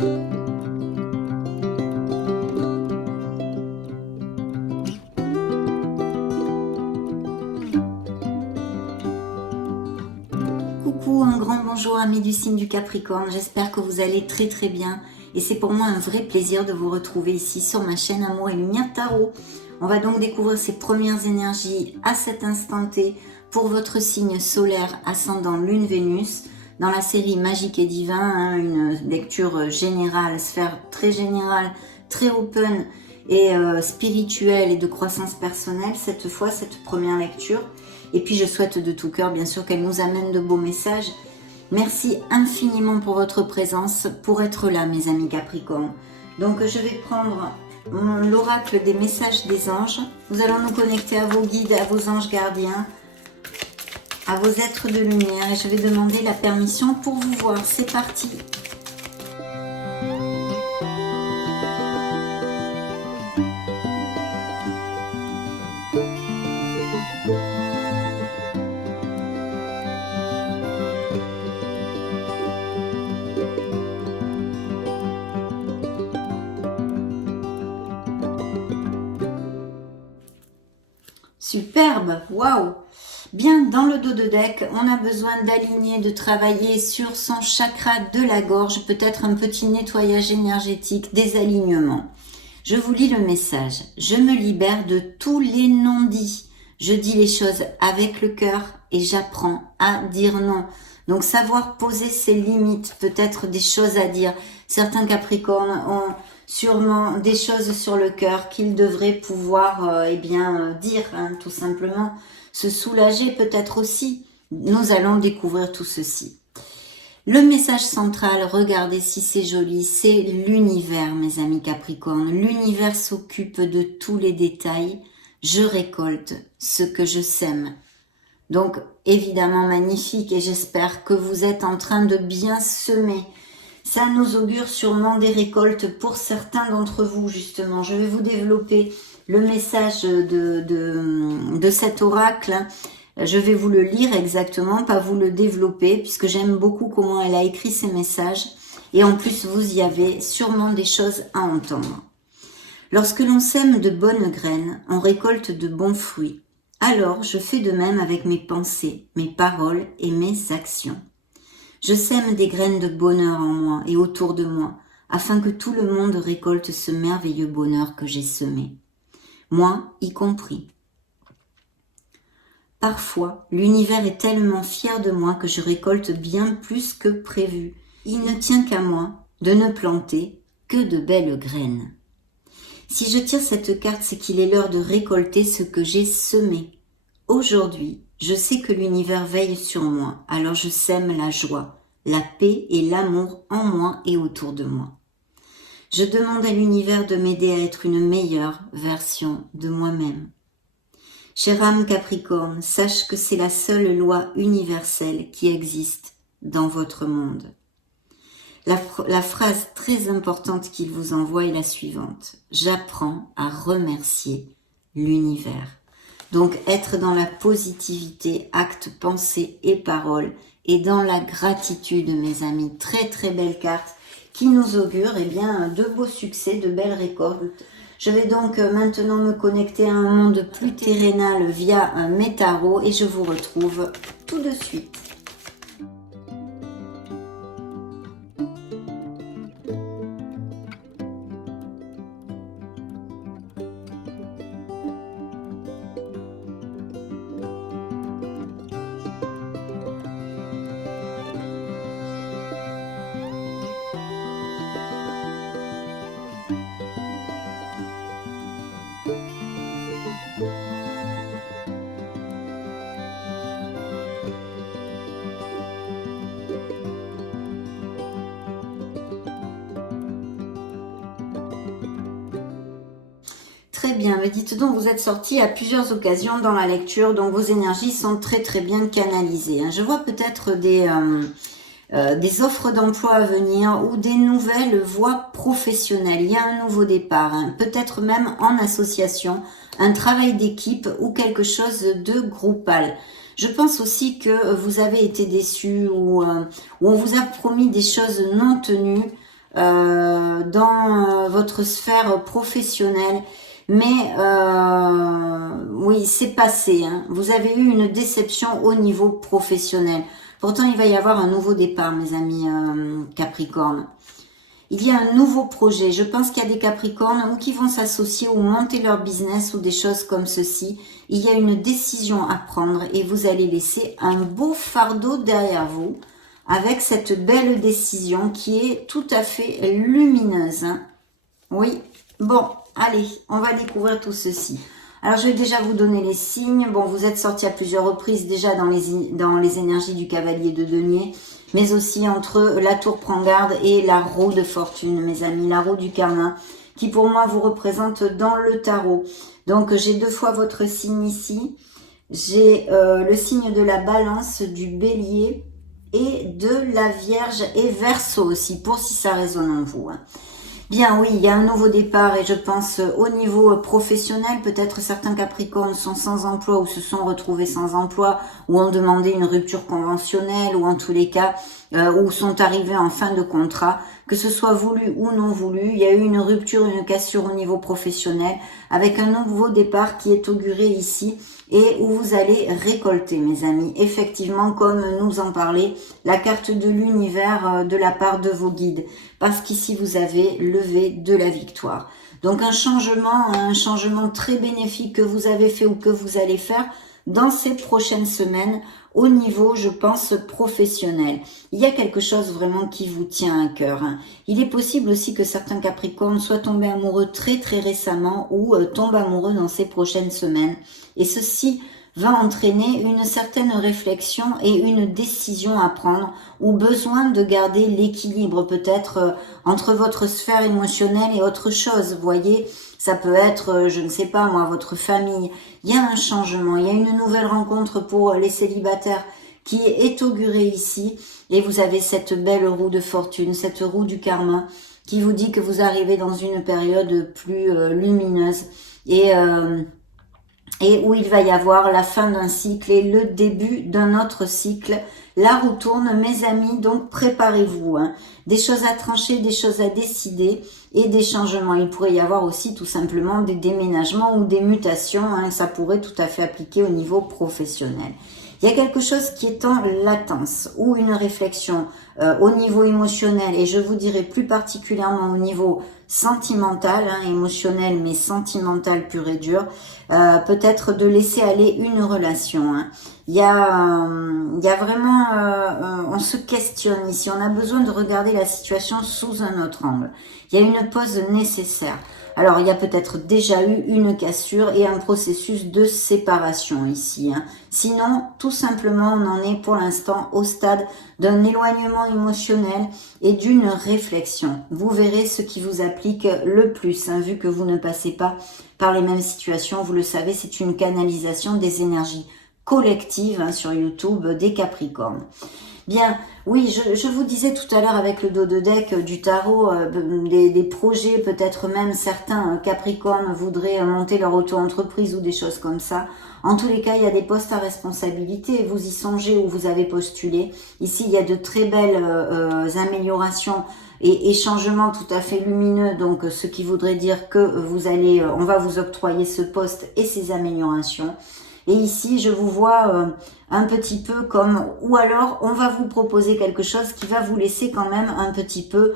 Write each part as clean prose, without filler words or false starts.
Coucou, un grand bonjour amis du signe du Capricorne, j'espère que vous allez très bien et c'est pour moi un vrai plaisir de vous retrouver ici sur ma chaîne Amour et Lumière Tarot. On va donc découvrir ces premières énergies à cet instant T pour votre signe solaire ascendant Lune Vénus dans la série Magique et Divin, une lecture générale, sphère très générale, très open et spirituelle et de croissance personnelle cette fois, cette première lecture. Et puis je souhaite de tout cœur bien sûr qu'elle nous amène de beaux messages. Merci infiniment pour votre présence, pour être là mes amis Capricorne. Donc je vais prendre l'oracle des messages des anges. Nous allons nous connecter à vos guides, à vos anges gardiens, à vos êtres de lumière. Et je vais demander la permission pour vous voir. C'est parti! Superbe, waouh! Bien, dans le dos de deck, on a besoin d'aligner, de travailler sur son chakra de la gorge, peut-être un petit nettoyage énergétique, des alignements. Je vous lis le message. Je me libère de tous les non-dits. Je dis les choses avec le cœur et j'apprends à dire non. Donc savoir poser ses limites, peut-être des choses à dire. Certains Capricornes ont sûrement des choses sur le cœur qu'ils devraient pouvoir dire, tout simplement. Se soulager peut-être aussi. Nous allons découvrir tout ceci. Le message central, regardez si c'est joli, c'est l'univers, mes amis Capricornes. L'univers s'occupe de tous les détails. Je récolte ce que je sème. Donc, évidemment magnifique et j'espère que vous êtes en train de bien semer. Ça nous augure sûrement des récoltes pour certains d'entre vous, justement. Je vais vous développer le message de cet oracle. Je vais vous le lire exactement, pas vous le développer, puisque j'aime beaucoup comment elle a écrit ces messages. Et en plus, vous y avez sûrement des choses à entendre. Lorsque l'on sème de bonnes graines, on récolte de bons fruits. Alors, je fais de même avec mes pensées, mes paroles et mes actions. Je sème des graines de bonheur en moi et autour de moi, afin que tout le monde récolte ce merveilleux bonheur que j'ai semé. Moi y compris. Parfois, l'univers est tellement fier de moi que je récolte bien plus que prévu. Il ne tient qu'à moi de ne planter que de belles graines. Si je tire cette carte, c'est qu'il est l'heure de récolter ce que j'ai semé. Aujourd'hui, je sais que l'univers veille sur moi, alors je sème la joie, la paix et l'amour en moi et autour de moi. Je demande à l'univers de m'aider à être une meilleure version de moi-même. Chère âme Capricorne, sache que c'est la seule loi universelle qui existe dans votre monde. La phrase très importante qu'il vous envoie est la suivante. J'apprends à remercier l'univers. Donc être dans la positivité, actes, pensées et paroles, et dans la gratitude, mes amis. Très belle carte qui nous augure de beaux succès, de belles récoltes. Je vais donc maintenant me connecter à un monde plus terrénal via mes tarots et je vous retrouve tout de suite. Très bien, mais dites donc, vous êtes sortis à plusieurs occasions dans la lecture, donc vos énergies sont très bien canalisées. Je vois peut-être des offres d'emploi à venir ou des nouvelles voies professionnelles. Il y a un nouveau départ, peut-être même en association, un travail d'équipe ou quelque chose de groupal. Je pense aussi que vous avez été déçus ou on vous a promis des choses non tenues. dans votre sphère professionnelle. Mais oui, c'est passé. Hein. Vous avez eu une déception au niveau professionnel. Pourtant, il va y avoir un nouveau départ, mes amis Capricorne. Il y a un nouveau projet. Je pense qu'il y a des Capricornes ou qui vont s'associer ou monter leur business ou des choses comme ceci. Il y a une décision à prendre et vous allez laisser un beau fardeau derrière vous avec cette belle décision qui est tout à fait lumineuse. Hein. Oui, bon, allez, on va découvrir tout ceci. Alors, je vais déjà vous donner les signes. Bon, vous êtes sortis à plusieurs reprises déjà dans les énergies du cavalier de denier, mais aussi entre la tour prend garde et la roue de fortune, mes amis, la roue du karma, qui pour moi vous représente dans le tarot. Donc, j'ai 2 fois votre signe ici. J'ai le signe de la balance, du bélier et de la vierge et verseau aussi, pour si ça résonne en vous. Hein. Bien oui, il y a un nouveau départ et je pense au niveau professionnel, peut-être certains Capricornes sont sans emploi ou se sont retrouvés sans emploi ou ont demandé une rupture conventionnelle ou en tous les cas ou sont arrivés en fin de contrat, que ce soit voulu ou non voulu, il y a eu une rupture, une cassure au niveau professionnel avec un nouveau départ qui est auguré ici et où vous allez récolter, mes amis. Effectivement, comme nous en parlait la carte de l'univers de la part de vos guides, parce qu'ici vous avez levé de la victoire. Donc un changement très bénéfique que vous avez fait ou que vous allez faire dans ces prochaines semaines au niveau, je pense, professionnel. Il y a quelque chose vraiment qui vous tient à cœur. Hein. Il est possible aussi que certains Capricornes soient tombés amoureux très récemment ou tombent amoureux dans ces prochaines semaines. Et ceci va entraîner une certaine réflexion et une décision à prendre ou besoin de garder l'équilibre peut-être entre votre sphère émotionnelle et autre chose. Vous voyez, ça peut être, je ne sais pas moi, votre famille. Il y a un changement, il y a une nouvelle rencontre pour les célibataires qui est augurée ici et vous avez cette belle roue de fortune, cette roue du karma qui vous dit que vous arrivez dans une période plus lumineuse et où il va y avoir la fin d'un cycle et le début d'un autre cycle. La roue tourne, mes amis, donc préparez-vous. Hein. Des choses à trancher, des choses à décider et des changements. Il pourrait y avoir aussi tout simplement des déménagements ou des mutations. Hein. Ça pourrait tout à fait appliquer au niveau professionnel. Il y a quelque chose qui est en latence ou une réflexion au niveau émotionnel et je vous dirais plus particulièrement au niveau sentimental, hein, émotionnel mais sentimental pur et dur, peut-être de laisser aller une relation. Hein. Il y a vraiment, on se questionne ici, on a besoin de regarder la situation sous un autre angle. Il y a une pause nécessaire. Alors, il y a peut-être déjà eu une cassure et un processus de séparation ici. Hein. Sinon, tout simplement, on en est pour l'instant au stade d'un éloignement émotionnel et d'une réflexion. Vous verrez ce qui vous applique le plus, hein, vu que vous ne passez pas par les mêmes situations. Vous le savez, c'est une canalisation des énergies collectives hein, sur YouTube des Capricornes. Bien, oui, je vous disais tout à l'heure avec le dos de deck du tarot, des projets, peut-être même certains Capricornes voudraient monter leur auto-entreprise ou des choses comme ça. En tous les cas, il y a des postes à responsabilité, vous y songez ou vous avez postulé. Ici, il y a de très belles améliorations et changements tout à fait lumineux, donc ce qui voudrait dire que vous allez, on va vous octroyer ce poste et ces améliorations. Et ici, je vous vois un petit peu comme, ou alors on va vous proposer quelque chose qui va vous laisser quand même un petit peu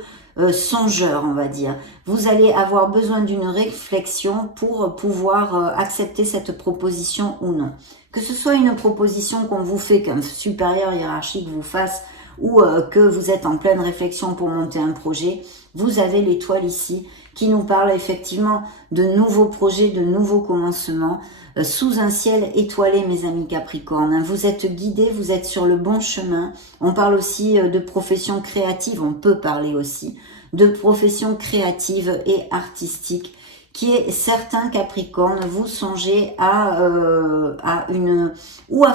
songeur, on va dire. Vous allez avoir besoin d'une réflexion pour pouvoir accepter cette proposition ou non. Que ce soit une proposition qu'on vous fait, qu'un supérieur hiérarchique vous fasse, ou que vous êtes en pleine réflexion pour monter un projet, vous avez l'étoile ici qui nous parle effectivement de nouveaux projets, de nouveaux commencements, sous un ciel étoilé, mes amis Capricornes. Vous êtes guidés, vous êtes sur le bon chemin. On parle aussi de profession créative, on peut parler aussi de profession créative et artistique, qui est certains Capricornes, vous songez à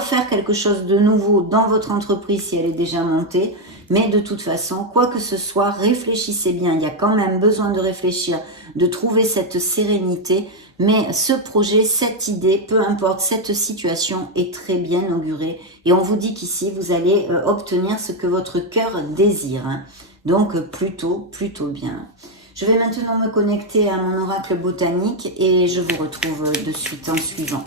faire quelque chose de nouveau dans votre entreprise si elle est déjà montée. Mais de toute façon, quoi que ce soit, réfléchissez bien. Il y a quand même besoin de réfléchir, de trouver cette sérénité. Mais ce projet, cette idée, peu importe, cette situation est très bien augurée. Et on vous dit qu'ici, vous allez obtenir ce que votre cœur désire. Hein. Donc plutôt bien. Je vais maintenant me connecter à mon oracle botanique et je vous retrouve de suite en suivant.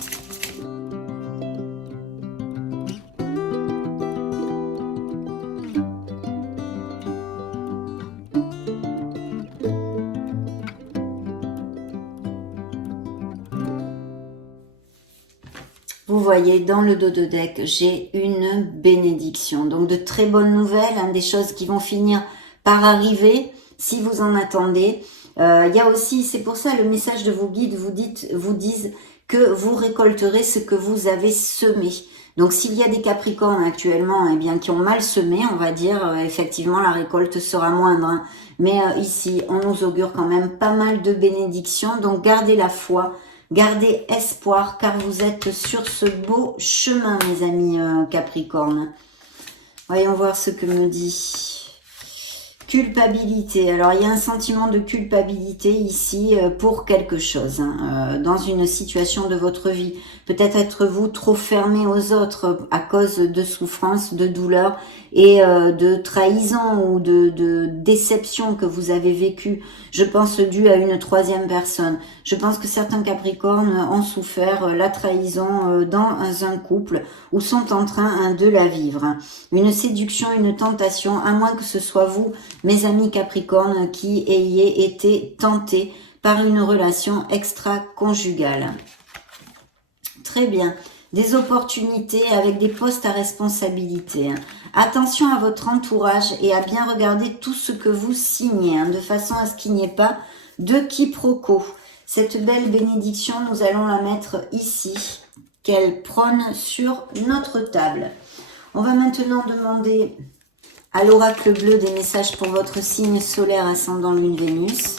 Vous voyez, dans le dos de deck, j'ai une bénédiction. Donc, de très bonnes nouvelles, des choses qui vont finir par arriver, si vous en attendez. Il y a aussi, c'est pour ça, le message de vos guides vous disent que vous récolterez ce que vous avez semé. Donc, s'il y a des Capricornes actuellement, eh bien, qui ont mal semé, on va dire, effectivement, la récolte sera moindre. Mais ici, on nous augure quand même pas mal de bénédictions. Donc, gardez la foi. Gardez espoir car vous êtes sur ce beau chemin, mes amis Capricorne. Voyons voir ce que me dit. Culpabilité. Alors, il y a un sentiment de culpabilité ici pour quelque chose, dans une situation de votre vie. Peut-être êtes-vous trop fermé aux autres à cause de souffrances, de douleurs et de trahison ou de déception que vous avez vécu. Je pense dû à une troisième personne. Je pense que certains Capricornes ont souffert la trahison dans un couple ou sont en train de la vivre. Une séduction, une tentation, à moins que ce soit vous, mes amis Capricornes, qui ayez été tentés par une relation extra-conjugale. Très bien. Des opportunités avec des postes à responsabilité. Attention à votre entourage et à bien regarder tout ce que vous signez, de façon à ce qu'il n'y ait pas de quiproquo. Cette belle bénédiction, nous allons la mettre ici, qu'elle prône sur notre table. On va maintenant demander à l'oracle bleu des messages pour votre signe solaire ascendant Lune Vénus.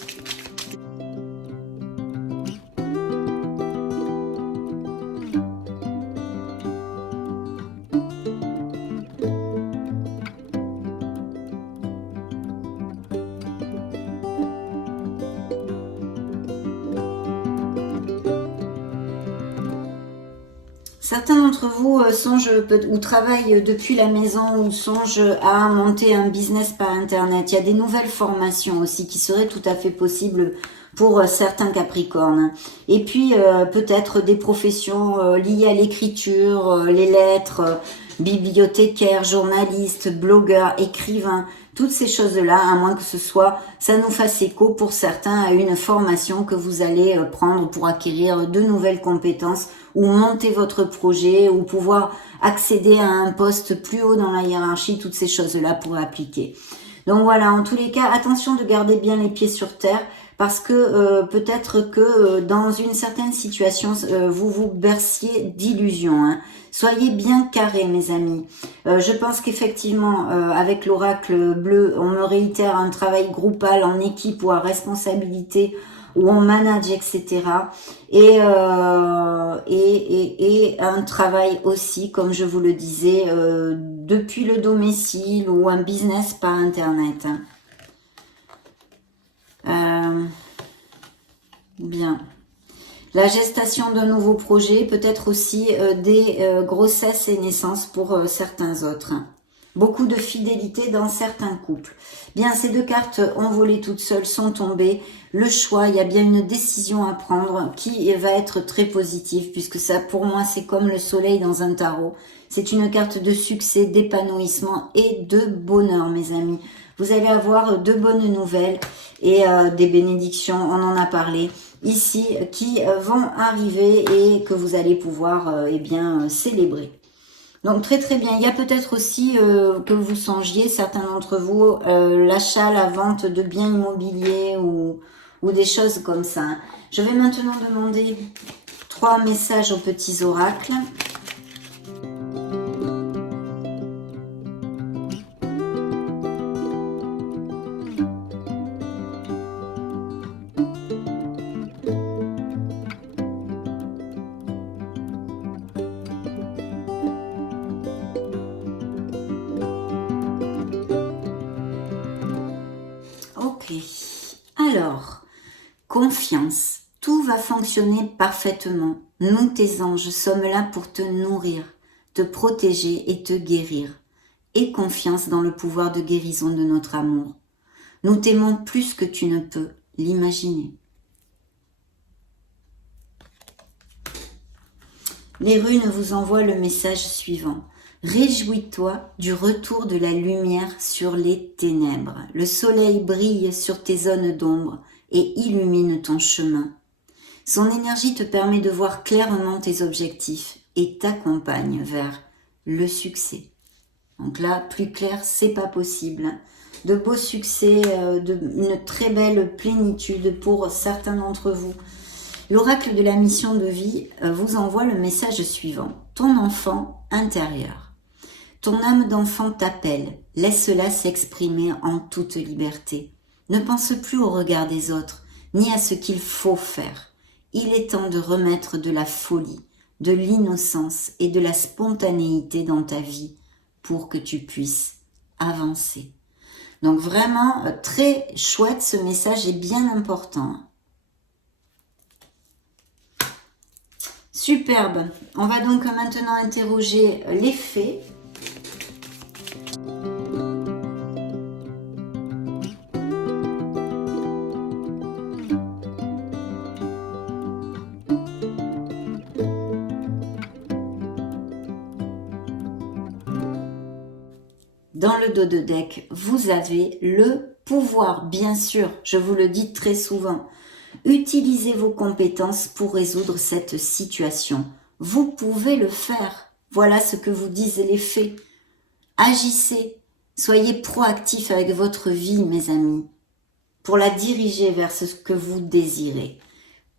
Certains d'entre vous songent ou travaillent depuis la maison ou songent à monter un business par Internet. Il y a des nouvelles formations aussi qui seraient tout à fait possibles pour certains Capricornes. Et puis peut-être des professions liées à l'écriture, les lettres, bibliothécaires, journalistes, blogueurs, écrivains. Toutes ces choses-là, à moins que ça nous fasse écho pour certains à une formation que vous allez prendre pour acquérir de nouvelles compétences ou monter votre projet ou pouvoir accéder à un poste plus haut dans la hiérarchie, toutes ces choses-là pour appliquer. Donc voilà, en tous les cas, attention de garder bien les pieds sur terre parce que peut-être que dans une certaine situation, vous vous berciez d'illusions. Soyez bien carrés, mes amis. Je pense qu'effectivement, avec l'oracle bleu, on me réitère un travail groupal en équipe ou à responsabilité où on manage, etc. Et un travail aussi, comme je vous le disais, depuis le domicile ou un business par Internet. Bien. La gestation d'un nouveau projet, peut-être aussi des grossesses et naissances pour certains autres. Beaucoup de fidélité dans certains couples. Bien, ces deux cartes envolées toutes seules sont tombées. Le choix, il y a bien une décision à prendre qui va être très positive puisque ça, pour moi, c'est comme le soleil dans un tarot. C'est une carte de succès, d'épanouissement et de bonheur, mes amis. Vous allez avoir de bonnes nouvelles et des bénédictions, on en a parlé ici, qui vont arriver et que vous allez pouvoir célébrer. Donc très très bien. Il y a peut-être aussi que vous songiez, certains d'entre vous, l'achat, la vente de biens immobiliers ou des choses comme ça. Je vais maintenant demander 3 messages aux petits oracles. Ok, alors, confiance, tout va fonctionner parfaitement. Nous, tes anges, sommes là pour te nourrir, te protéger et te guérir. Aie confiance dans le pouvoir de guérison de notre amour. Nous t'aimons plus que tu ne peux l'imaginer. Les runes vous envoient le message suivant. Réjouis-toi du retour de la lumière sur les ténèbres. Le soleil brille sur tes zones d'ombre et illumine ton chemin. Son énergie te permet de voir clairement tes objectifs et t'accompagne vers le succès. Donc là, plus clair, c'est pas possible. De beaux succès, une très belle plénitude pour certains d'entre vous. L'oracle de la mission de vie vous envoie le message suivant. Ton enfant intérieur. Ton âme d'enfant t'appelle. Laisse-la s'exprimer en toute liberté. Ne pense plus au regard des autres, ni à ce qu'il faut faire. Il est temps de remettre de la folie, de l'innocence et de la spontanéité dans ta vie pour que tu puisses avancer. Donc vraiment, très chouette, ce message est bien important. Superbe. On va donc maintenant interroger les fées. Dans le dos de deck, vous avez le pouvoir, bien sûr, je vous le dis très souvent. Utilisez vos compétences pour résoudre cette situation. Vous pouvez le faire. Voilà ce que vous disent les fées. Agissez, soyez proactifs avec votre vie, mes amis, pour la diriger vers ce que vous désirez.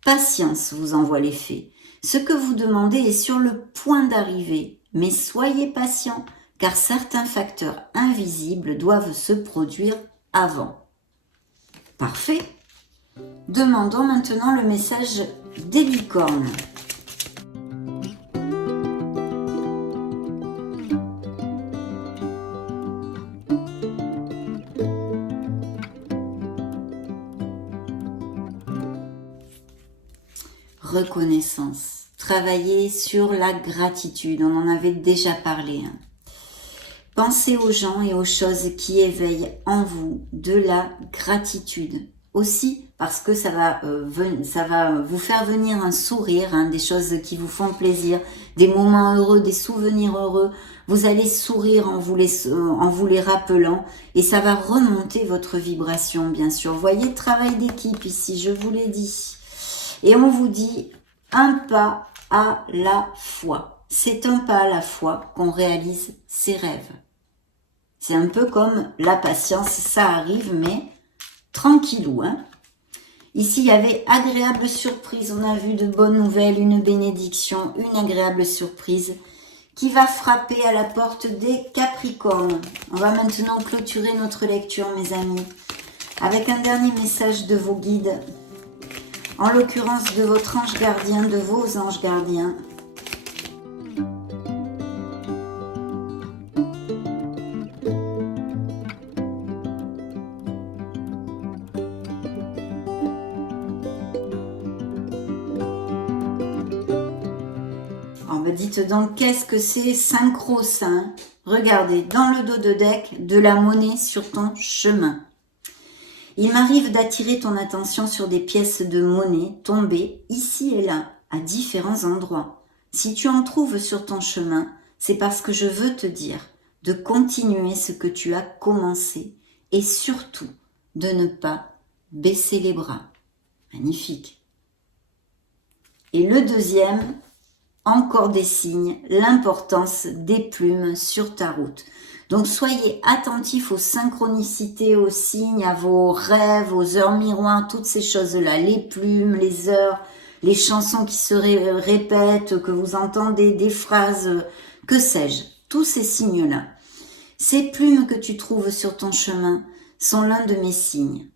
Patience vous envoie les fées. Ce que vous demandez est sur le point d'arriver, mais soyez patient, car certains facteurs invisibles doivent se produire avant. Parfait. Demandons maintenant le message des licornes. Reconnaissance. Travailler sur la gratitude. On en avait déjà parlé. Pensez aux gens et aux choses qui éveillent en vous de la gratitude. Aussi parce que ça va vous faire venir un sourire, des choses qui vous font plaisir, des moments heureux, des souvenirs heureux. Vous allez sourire en vous les rappelant et ça va remonter votre vibration, bien sûr. Vous voyez, travail d'équipe ici, je vous l'ai dit. Et on vous dit un pas à la fois. C'est un pas à la fois qu'on réalise ses rêves. C'est un peu comme la patience, ça arrive, mais tranquillou. Ici, il y avait agréable surprise. On a vu de bonnes nouvelles, une bénédiction, une agréable surprise qui va frapper à la porte des Capricornes. On va maintenant clôturer notre lecture, mes amis, avec un dernier message de vos guides, en l'occurrence de votre ange gardien, de vos anges gardiens. Dites donc, qu'est-ce que c'est synchro ça, Regardez, dans le dos de deck, de la monnaie sur ton chemin. Il m'arrive d'attirer ton attention sur des pièces de monnaie tombées ici et là, à différents endroits. Si tu en trouves sur ton chemin, c'est parce que je veux te dire de continuer ce que tu as commencé et surtout de ne pas baisser les bras. Magnifique. Et le deuxième, encore des signes, l'importance des plumes sur ta route. Donc soyez attentifs aux synchronicités, aux signes, à vos rêves, aux heures miroirs, toutes ces choses-là, les plumes, les heures, les chansons qui se répètent, que vous entendez, des phrases, que sais-je, tous ces signes-là. Ces plumes que tu trouves sur ton chemin sont l'un de mes signes.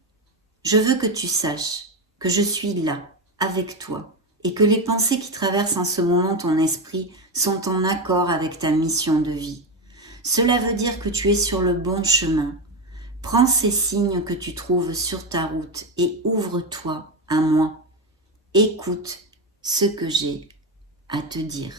Je veux que tu saches que je suis là, avec toi, et que les pensées qui traversent en ce moment ton esprit sont en accord avec ta mission de vie. Cela veut dire que tu es sur le bon chemin. Prends ces signes que tu trouves sur ta route et ouvre-toi à moi. Écoute ce que j'ai à te dire.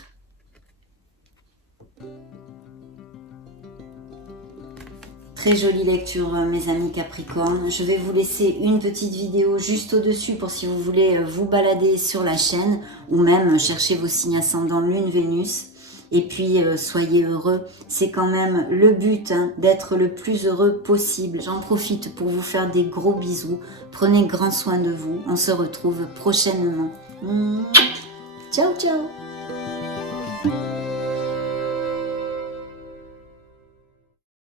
Très jolie lecture, mes amis Capricorne. Je vais vous laisser une petite vidéo juste au-dessus pour si vous voulez vous balader sur la chaîne ou même chercher vos signes ascendants Lune, Vénus. Et puis, soyez heureux. C'est quand même le but, hein, d'être le plus heureux possible. J'en profite pour vous faire des gros bisous. Prenez grand soin de vous. On se retrouve prochainement. Ciao, ciao!